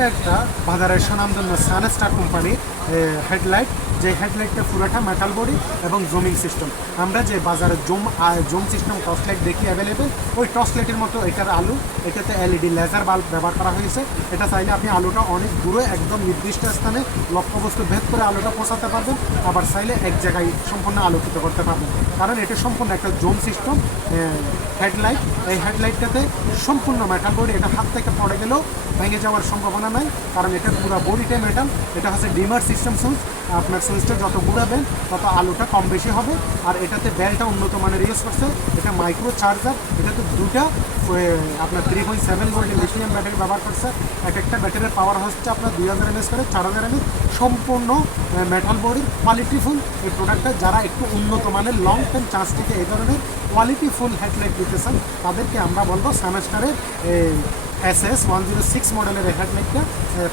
একটা বাজারের সুনামধন্য সানস্টার কোম্পানির হেডলাইট, যে হেডলাইটটা পুরোটা মেটাল বডি এবং জুমিং সিস্টেম। আমরা যে বাজারে জুম সিস্টেম টর্চ লাইট দেখি অ্যাভেলেবেল, ওই টর্চ লাইটের মতো এটার আলু, এটাতে এলইডি লেজার বাল্ব ব্যবহার করা হয়েছে। এটা চাইলে আপনি আলুটা অনেক দূরে একদম নির্দিষ্ট স্থানে লক্ষ্যবস্তু ভেদ করে আলুটা পৌঁছাতে পারবেন, আবার চাইলে এক জায়গায় সম্পূর্ণ আলোকিত করতে পারবেন, কারণ এটা সম্পূর্ণ একটা জুম সিস্টেম হেডলাইট। এই হেডলাইটটাতে সম্পূর্ণ মেটাল বডি, এটা হাত থেকে পড়ে গেলেও ভেঙে যাওয়ার সম্ভাবনা নাই, কারণ এটা পুরো বডিটাই মেটাল। এটা হচ্ছে ডিমার সিস্টেম সুইচ, আপনার সুইচটা যত ঘুরাবেন তত আলোটা কম বেশি হবে। আর এটাতে বেলটা উন্নত মানের ইউজ করছে, এটা মাইক্রো চার্জার, এটাতে দুটা আপনার 3.7 ভোল্টের লিথিয়াম ব্যাটারি ব্যবহার করছে। এক একটা ব্যাটারির পাওয়ার হচ্ছে আপনার 2000 mAh করে 4000 mAh। সম্পূর্ণ মেটাল বডির কোয়ালিটিফুল এই প্রোডাক্টটা। যারা একটু উন্নত মানের লং টাইম চার্জ থেকে এই ধরনের কোয়ালিটিফুল হেডলাইট দিতে চান, তাদেরকে আমরা বলবো সানস্টারের SS106 মডেলের এই হেডলাইটটা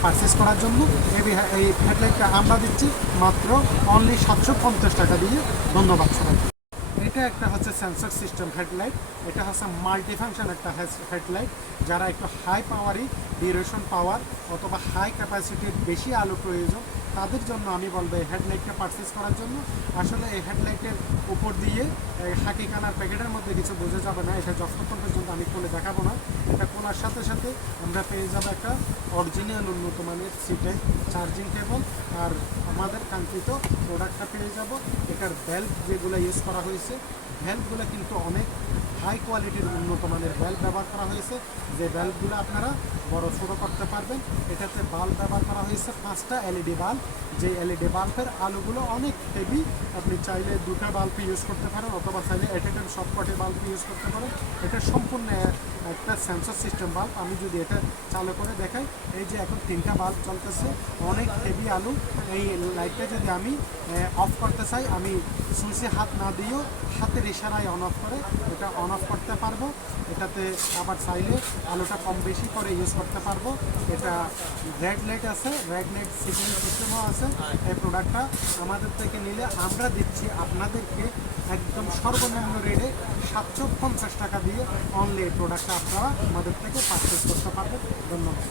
পারচেস করার জন্য। এই হেডলাইটটা আমরা দিচ্ছি মাত্র অনলি 750 টাকা দিয়ে। ধন্যবাদ সবাই। এটা একটা হচ্ছে সেন্সর সিস্টেম হেডলাইট, এটা হচ্ছে মাল্টিফাংশন একটা হেডলাইট। যারা একটু হাই পাওয়ারি, ডিউরেশন পাওয়ার অথবা হাই ক্যাপাসিটির বেশি আলো প্রয়োজন, তাদের জন্য আমি বলবো এই হেডলাইটটা পারচেস করার জন্য। আসলে এই হেডলাইটের উপর দিয়ে হাকিকানার প্যাকেটের মধ্যে কিছু বোঝা যাবে না, এটা যতক্ষণ পর্যন্ত আমি খুলে দেখাবো না। এটা খোলার সাথে সাথে আমরা পেয়ে যাবো একটা অরিজিনাল উন্নত মানের সিটে চার্জিং কেবল, আর আমাদের কাঙ্ক্ষিত প্রোডাক্টটা পেয়ে যাব। এটার ভ্যালভ যেগুলো ইউজ করা হয়েছে, ভ্যালভগুলো কিন্তু অনেক হাই কোয়ালিটির উন্নত মানের ভ্যালভ ব্যবহার করা হয়েছে, যে ভ্যালভগুলো আপনারা বড় ছোটো করতে পারবেন। এটাতে বাল্ব ব্যবহার করা হয়েছে 5টা এলইডি বাল্ব, যে এলইডি বাল্বের আলোগুলো অনেক হেভি। আপনি চাইলে 2টা বাল্ব ইউজ করতে পারেন, অথবা চাইলে এটাকে সবকটি বাল্ব ইউজ করতে পারেন। এটা সম্পূর্ণ একটা সেন্সর সিস্টেম বাল্ব। আমি যদি এটা চালু করে দেখাই, এই যে এখন 3টা বাল্ব চলতেছে, অনেক হেভি আলো। এই লাইটটা যদি আমি অফ করতে চাই, আমি সুইচে হাত না দিয়েও হাতের ইশারায় অন অফ করে এটা অন অফ করতে পারবো। এটাতে আবার চাইলে আলোটা কম বেশি করে ইউজ করতে পারবো। এটা রেড লাইট আছে, রেড লাইট সিগন্যাল সিস্টেমও আছে। এই প্রোডাক্টটা আমাদের থেকে নিলে আমরা দিচ্ছি আপনাদেরকে একদম সর্বনিম্ন রেটে 750 টাকা দিয়ে অনলি এই প্রোডাক্টটা আপনারা আমাদের থেকে পারচেস করতে পারবেন। ধন্যবাদ।